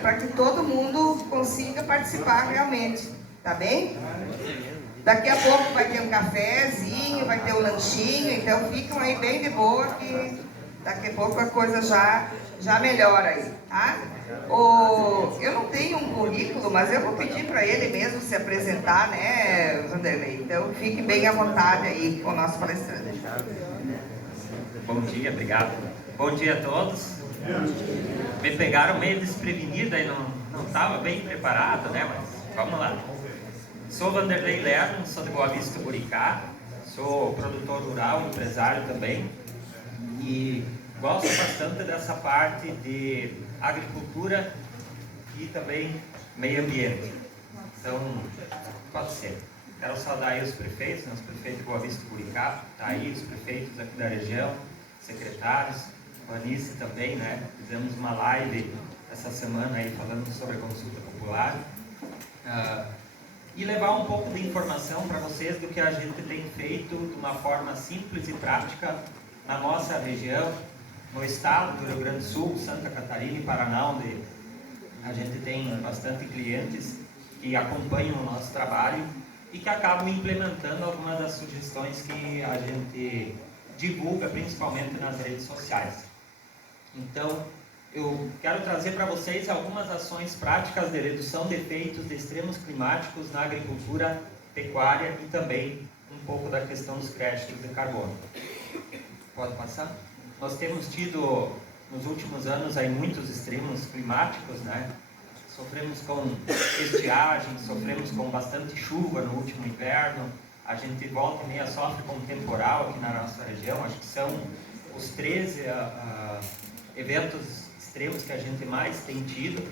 para que todo mundo consiga participar realmente, tá bem? Daqui a pouco vai ter um cafezinho, vai ter um lanchinho, então ficam aí bem de boa que daqui a pouco a coisa já melhora aí, tá? Eu não tenho um currículo, mas eu vou pedir para ele mesmo se apresentar, né, Vanderlei? Então fique bem à vontade aí com o nosso palestrante. Bom dia, obrigado. Bom dia a todos. Me pegaram meio desprevenida e não estava bem preparado, né? Mas vamos lá. Sou Vanderlei Lerman, sou de Boa Vista, Buricá. Sou produtor rural, empresário também. E gosto bastante dessa parte de agricultura e também meio ambiente. Então, pode ser. Quero saudar aí os prefeitos, né? Os prefeitos de Boa Vista e Buricá, tá aí os prefeitos aqui da região, secretários, a Anice também, né? Fizemos uma live essa semana aí falando sobre a consulta popular. E levar um pouco de informação para vocês do que a gente tem feito de uma forma simples e prática na nossa região, no estado do Rio Grande do Sul, Santa Catarina e Paraná, onde a gente tem bastante clientes que acompanham o nosso trabalho e que acabam implementando algumas das sugestões que a gente divulga, principalmente nas redes sociais. Então, eu quero trazer para vocês algumas ações práticas de redução de efeitos de extremos climáticos na agricultura, pecuária e também um pouco da questão dos créditos de carbono. Pode passar? Nós temos tido nos últimos anos aí muitos extremos climáticos, né? Sofremos com estiagem, sofremos com bastante chuva no último inverno, a gente volta e meia sofre com temporal aqui na nossa região, acho que são os 13 eventos extremos que a gente mais tem tido,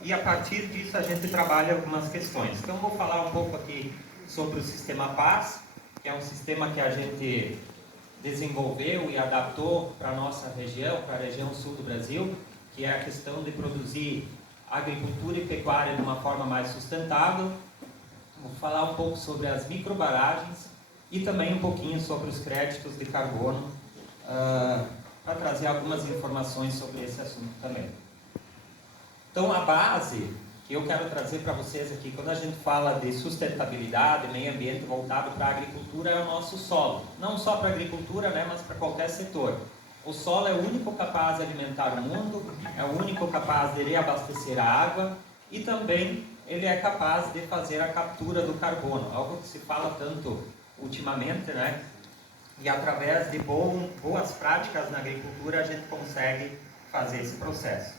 e a partir disso a gente trabalha algumas questões. Então vou falar um pouco aqui sobre o sistema PAS, que é um sistema que a gente desenvolveu e adaptou para a nossa região, para a região sul do Brasil, que é a questão de produzir agricultura e pecuária de uma forma mais sustentável. Vou falar um pouco sobre as microbaragens e também um pouquinho sobre os créditos de carbono, para trazer algumas informações sobre esse assunto também. Então, a base que eu quero trazer para vocês aqui, quando a gente fala de sustentabilidade, meio ambiente voltado para a agricultura, é o nosso solo. Não só para a agricultura, né, mas para qualquer setor. O solo é o único capaz de alimentar o mundo, é o único capaz de reabastecer a água e também ele é capaz de fazer a captura do carbono, algo que se fala tanto ultimamente, né? E através de boas práticas na agricultura a gente consegue fazer esse processo.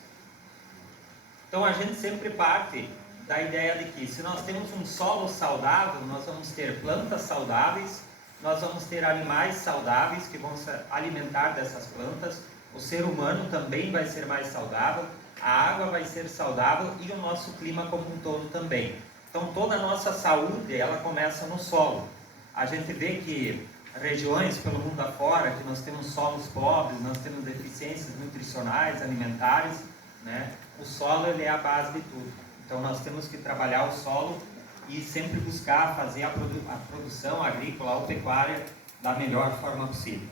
Então a gente sempre parte da ideia de que se nós temos um solo saudável, nós vamos ter plantas saudáveis, nós vamos ter animais saudáveis que vão se alimentar dessas plantas, o ser humano também vai ser mais saudável, a água vai ser saudável e o nosso clima como um todo também. Então toda a nossa saúde, ela começa no solo. A gente vê que regiões pelo mundo afora, que nós temos solos pobres, nós temos deficiências nutricionais, alimentares, né? O solo ele é a base de tudo. Então nós temos que trabalhar o solo e sempre buscar fazer a produção agrícola ou pecuária da melhor forma possível.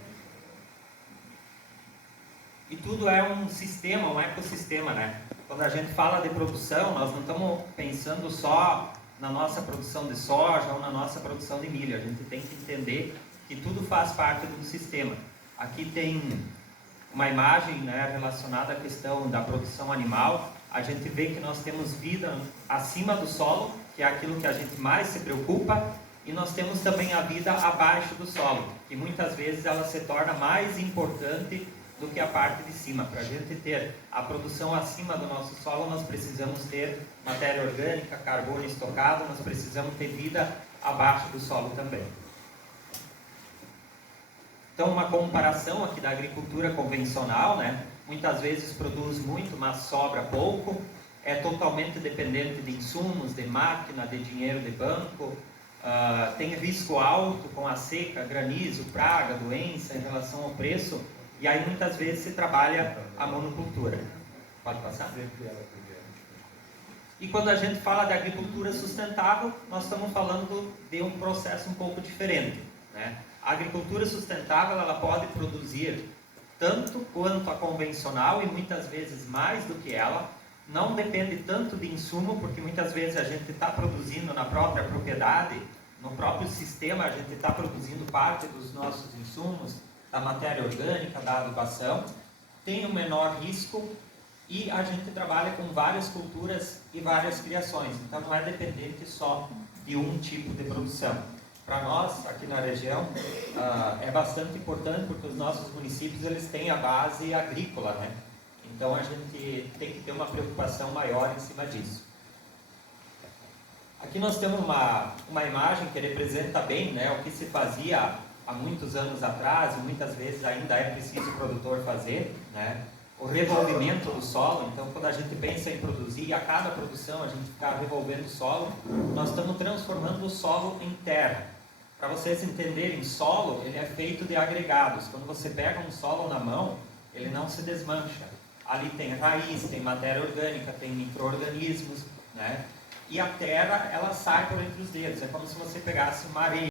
E tudo é um sistema, um ecossistema, né? Quando a gente fala de produção, nós não estamos pensando só na nossa produção de soja ou na nossa produção de milho. A gente tem que entender que tudo faz parte de um sistema. Aqui tem uma imagem, né, relacionada à questão da produção animal. A gente vê que nós temos vida acima do solo, que é aquilo que a gente mais se preocupa, e nós temos também a vida abaixo do solo, que muitas vezes ela se torna mais importante do que a parte de cima. Para a gente ter a produção acima do nosso solo, nós precisamos ter matéria orgânica, carbono estocado, nós precisamos ter vida abaixo do solo também. Então, uma comparação aqui da agricultura convencional, né? Muitas vezes produz muito, mas sobra pouco, é totalmente dependente de insumos, de máquina, de dinheiro de banco, tem risco alto com a seca, granizo, praga, doença em relação ao preço, e aí muitas vezes se trabalha a monocultura. Pode passar? E quando a gente fala de agricultura sustentável, nós estamos falando de um processo um pouco diferente, né? A agricultura sustentável ela pode produzir tanto quanto a convencional e muitas vezes mais do que ela, não depende tanto de insumo, porque muitas vezes a gente está produzindo na própria propriedade, no próprio sistema, a gente está produzindo parte dos nossos insumos, da matéria orgânica, da adubação, tem um menor risco e a gente trabalha com várias culturas e várias criações, então não é dependente só de um tipo de produção. Para nós, aqui na região, é bastante importante porque os nossos municípios eles têm a base agrícola, né? Então a gente tem que ter uma preocupação maior em cima disso. Aqui nós temos uma imagem que representa bem, né, o que se fazia há muitos anos atrás, e muitas vezes ainda é preciso o produtor fazer, né? O revolvimento do solo. Então quando a gente pensa em produzir, a cada produção a gente ficar revolvendo o solo, nós estamos transformando o solo em terra. Para vocês entenderem, solo ele é feito de agregados. Quando você pega um solo na mão, ele não se desmancha. Ali tem raiz, tem matéria orgânica, tem micro-organismos, né? E a terra, ela sai por entre os dedos. É como se você pegasse uma areia.